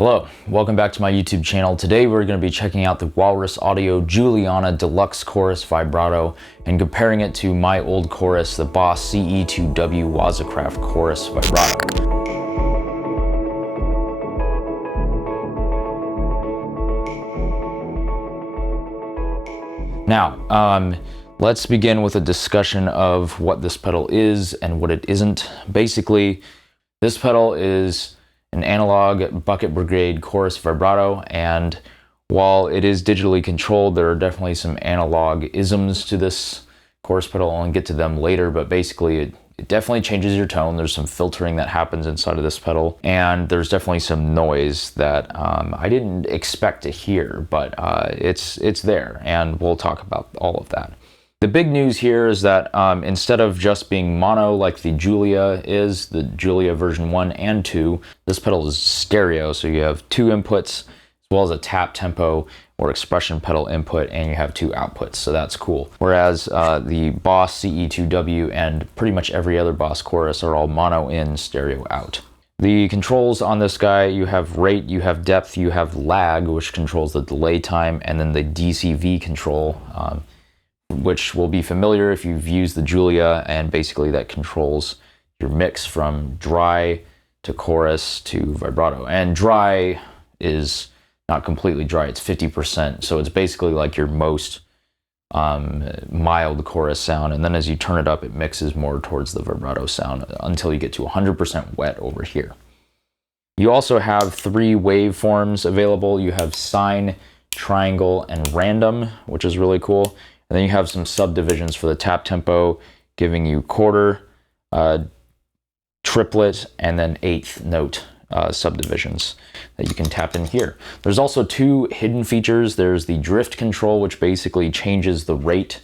Hello, welcome back to my YouTube channel. Today we're going to be checking out the Walrus Audio Julianna Deluxe Chorus Vibrato and comparing it to my old chorus, the Boss CE-2w Wazacraft Chorus Vibrato. Now, let's begin with a discussion of what this pedal is and what it isn't. Basically, this pedal is an analog bucket brigade chorus vibrato, and while it is digitally controlled, there are definitely some analog isms to this chorus pedal. I'll get to them later, but basically it definitely changes your tone. There's some filtering that happens inside of this pedal, and there's definitely some noise that I didn't expect to hear, but it's there, and we'll talk about all of that. The big news here is that instead of just being mono like the Julia is, the Julia version 1 and 2, this pedal is stereo, so you have two inputs as well as a tap, tempo, or expression pedal input, and you have two outputs, so that's cool. Whereas the Boss CE-2w and pretty much every other Boss chorus are all mono in, stereo out. The controls on this guy, you have rate, you have depth, you have lag, which controls the delay time, and then the DCV control, which will be familiar if you've used the Julia, and basically that controls your mix from dry to chorus to vibrato. And dry is not completely dry, it's 50%, so it's basically like your most mild chorus sound, and then as you turn it up, it mixes more towards the vibrato sound until you get to 100% wet over here. You also have three waveforms available. You have sine, triangle, and random, which is really cool. And then you have some subdivisions for the tap tempo, giving you quarter, triplet, and then eighth note subdivisions that you can tap in here. There's also two hidden features. There's the drift control, which basically changes the rate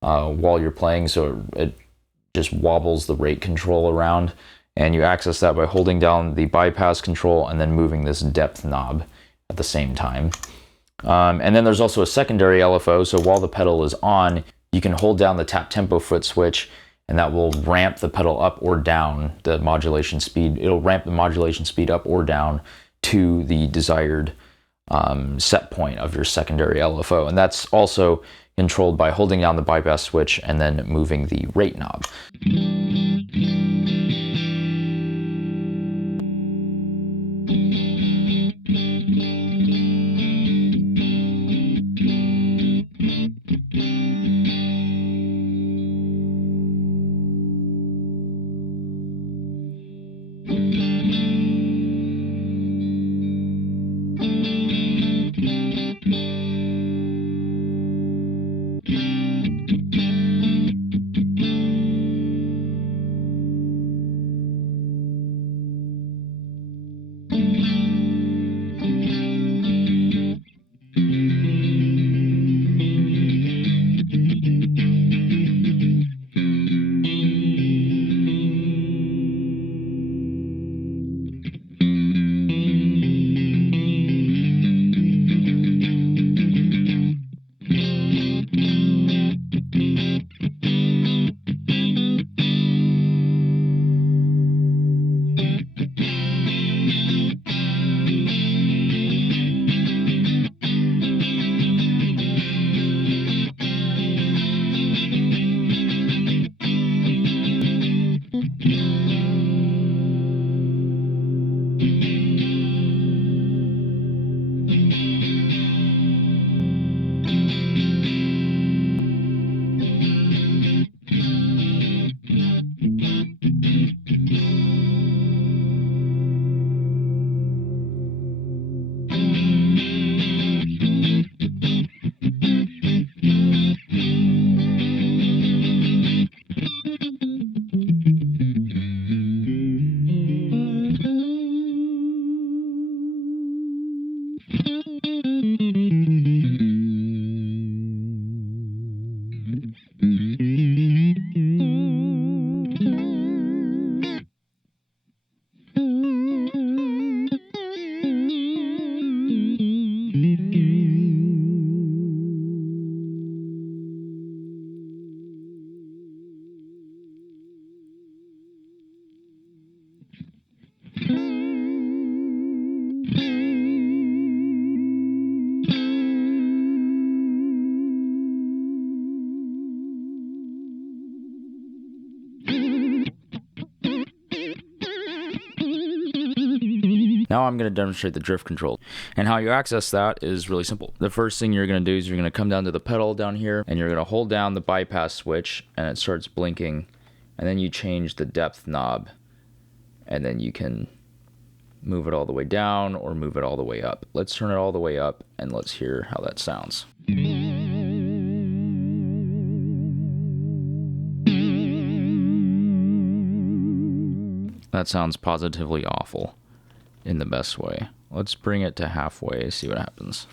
while you're playing, so it just wobbles the rate control around. And you access that by holding down the bypass control and then moving this depth knob at the same time. And then there's also a secondary LFO, so while the pedal is on, you can hold down the tap tempo foot switch, and that will ramp the pedal up or down the modulation speed. It'll ramp the modulation speed up or down to the desired set point of your secondary LFO. And that's also controlled by holding down the bypass switch and then moving the rate knob. Now I'm going to demonstrate the drift control. And how you access that is really simple. The first thing you're going to do is you're going to come down to the pedal down here, and you're going to hold down the bypass switch, and it starts blinking. And then you change the depth knob, and then you can move it all the way down or move it all the way up. Let's turn it all the way up, and let's hear how that sounds. That sounds positively awful in the best way. Let's bring it to halfway, see what happens.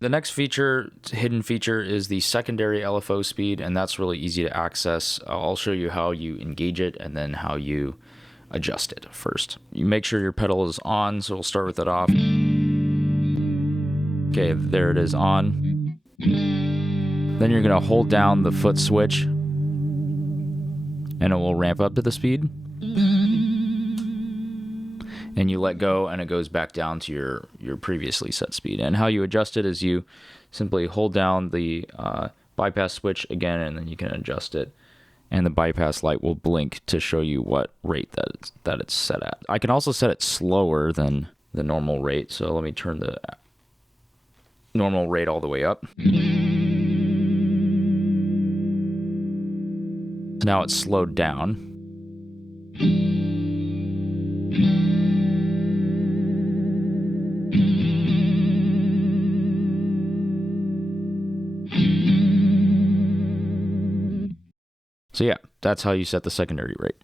The next feature, hidden feature, is the secondary LFO speed, and that's really easy to access. I'll show you how you engage it and then how you adjust it first. You make sure your pedal is on, so we'll start with it off. Okay, there it is on. Then you're going to hold down the foot switch, and it will ramp up to the speed. And you let go, and it goes back down to your previously set speed. And how you adjust it is you simply hold down the bypass switch again, and then you can adjust it. And the bypass light will blink to show you what rate that it's set at. I can also set it slower than the normal rate. So let me turn the normal rate all the way up. Now it's slowed down. So yeah, that's how you set the secondary rate.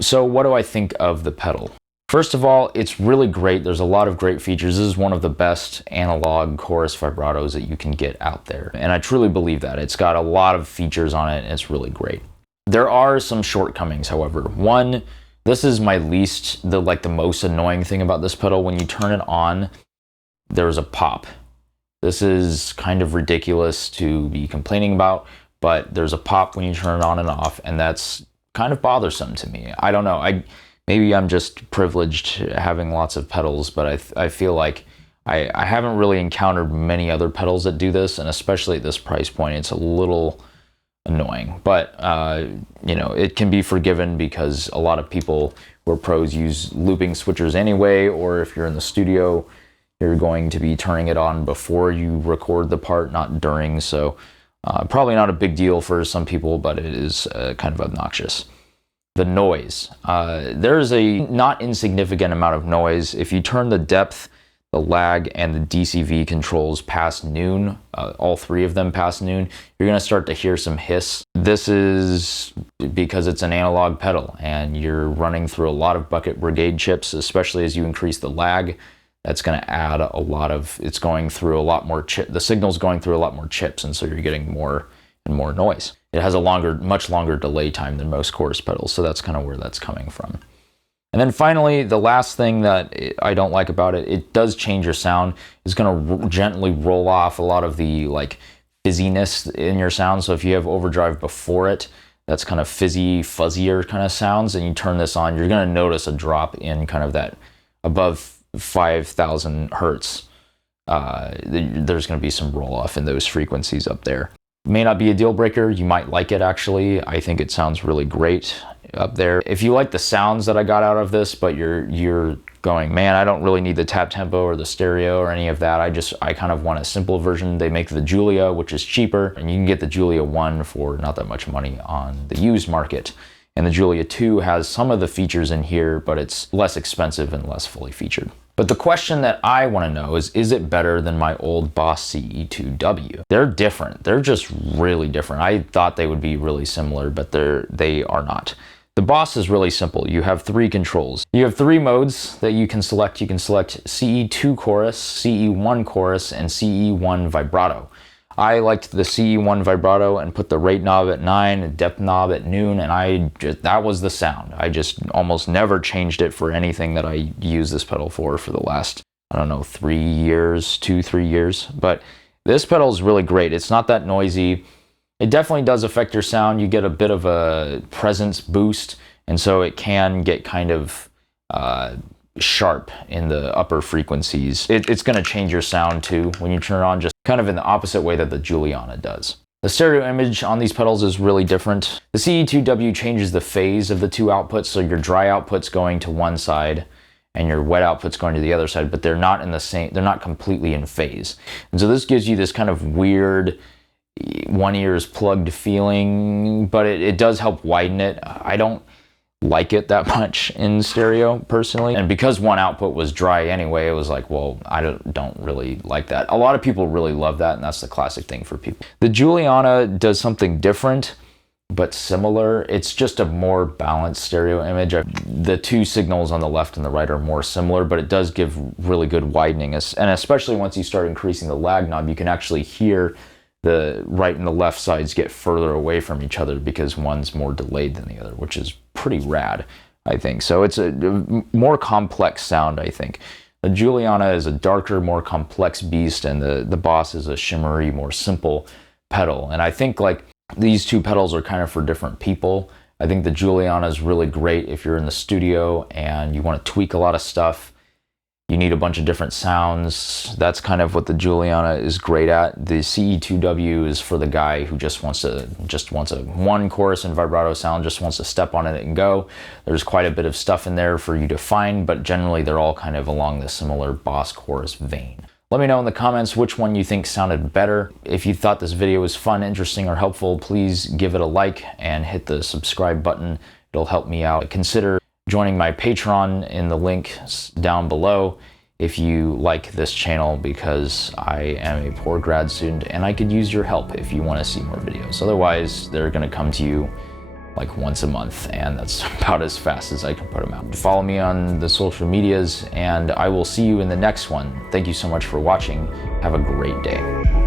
So what do I think of the pedal? First of all, it's really great. There's a lot of great features. This is one of the best analog chorus vibratos that you can get out there. And I truly believe that. It's got a lot of features on it and it's really great. There are some shortcomings, however. One, this is my the most annoying thing about this pedal. When you turn it on, there's a pop. This is kind of ridiculous to be complaining about, but there's a pop when you turn it on and off, and that's kind of bothersome to me. I don't know. Maybe I'm just privileged having lots of pedals, but I feel like I haven't really encountered many other pedals that do this, and especially at this price point, it's a little annoying. But you know, it can be forgiven because a lot of people who are pros use looping switchers anyway, or if you're in the studio, you're going to be turning it on before you record the part, not during. So probably not a big deal for some people, but it is kind of obnoxious. The noise. There's a not insignificant amount of noise. If you turn the depth, the lag, and the DCV controls past noon, all three of them past noon, you're going to start to hear some hiss. This is because it's an analog pedal and you're running through a lot of bucket brigade chips, especially as you increase the lag. That's going to add a lot of, it's going through a lot more the signal's going through a lot more chips, and so you're getting more and more noise. It has a much longer delay time than most chorus pedals, so that's kind of where that's coming from. And then finally, the last thing that I don't like about it, it does change your sound. It's going to gently roll off a lot of the like fizziness in your sound. So if you have overdrive before it, that's kind of fizzy, fuzzier kind of sounds, and you turn this on, you're going to notice a drop in kind of that above 5,000 hertz. There's going to be some roll off in those frequencies up there. May not be a deal breaker. You might like it actually. I think it sounds really great up there. If you like the sounds that I got out of this, but you're going, man, I don't really need the tap tempo or the stereo or any of that. I kind of want a simple version. They make the Julia, which is cheaper, and you can get the Julia 1 for not that much money on the used market. And the Julia 2 has some of the features in here, but it's less expensive and less fully featured. But the question that I want to know is it better than my old Boss CE-2w? They're different. They're just really different. I thought they would be really similar, but they are not. The Boss is really simple. You have three controls. You have three modes that you can select. You can select CE2 chorus, CE1 chorus, and CE1 vibrato. I liked the CE1 vibrato and put the rate knob at 9 and depth knob at noon, and that was the sound. I just almost never changed it for anything that I use this pedal for the last, I don't know, 3 years, 2-3 years. But this pedal is really great. It's not that noisy. It definitely does affect your sound. You get a bit of a presence boost, and so it can get kind of sharp in the upper frequencies. It's going to change your sound too when you turn it on, just kind of in the opposite way that the Julianna does. The stereo image on these pedals is really different. The CE-2w changes the phase of the two outputs, so your dry output's going to one side and your wet output's going to the other side, but they're not in the same, they're not completely in phase. And so this gives you this kind of weird one ear's plugged feeling, but it does help widen it. I don't like it that much in stereo personally, and because one output was dry anyway, it was like, well, I don't really like that. A lot of people really love that, and that's the classic thing for people. The Julianna does something different but similar. It's just a more balanced stereo image. The two signals on the left and the right are more similar, but it does give really good widening, and especially once you start increasing the lag knob, you can actually hear the right and the left sides get further away from each other because one's more delayed than the other, which is pretty rad, I think. So it's a more complex sound, I think. The Julianna is a darker, more complex beast, and the Boss is a shimmery, more simple pedal. And I think like these two pedals are kind of for different people. I think the Julianna is really great if you're in the studio and you want to tweak a lot of stuff. You need a bunch of different sounds. That's kind of what the Julianna is great at. The CE-2w is for the guy who just wants a one chorus and vibrato sound, just wants to step on it and go. There's quite a bit of stuff in there for you to find, but generally they're all kind of along the similar Boss chorus vein. Let me know in the comments which one you think sounded better. If you thought this video was fun, interesting, or helpful, please give it a like and hit the subscribe button It'll help me out. Consider joining my Patreon in the link down below if you like this channel, because I am a poor grad student and I could use your help if you want to see more videos. Otherwise, they're going to come to you like once a month, and that's about as fast as I can put them out. Follow me on the social medias, and I will see you in the next one. Thank you so much for watching. Have a great day.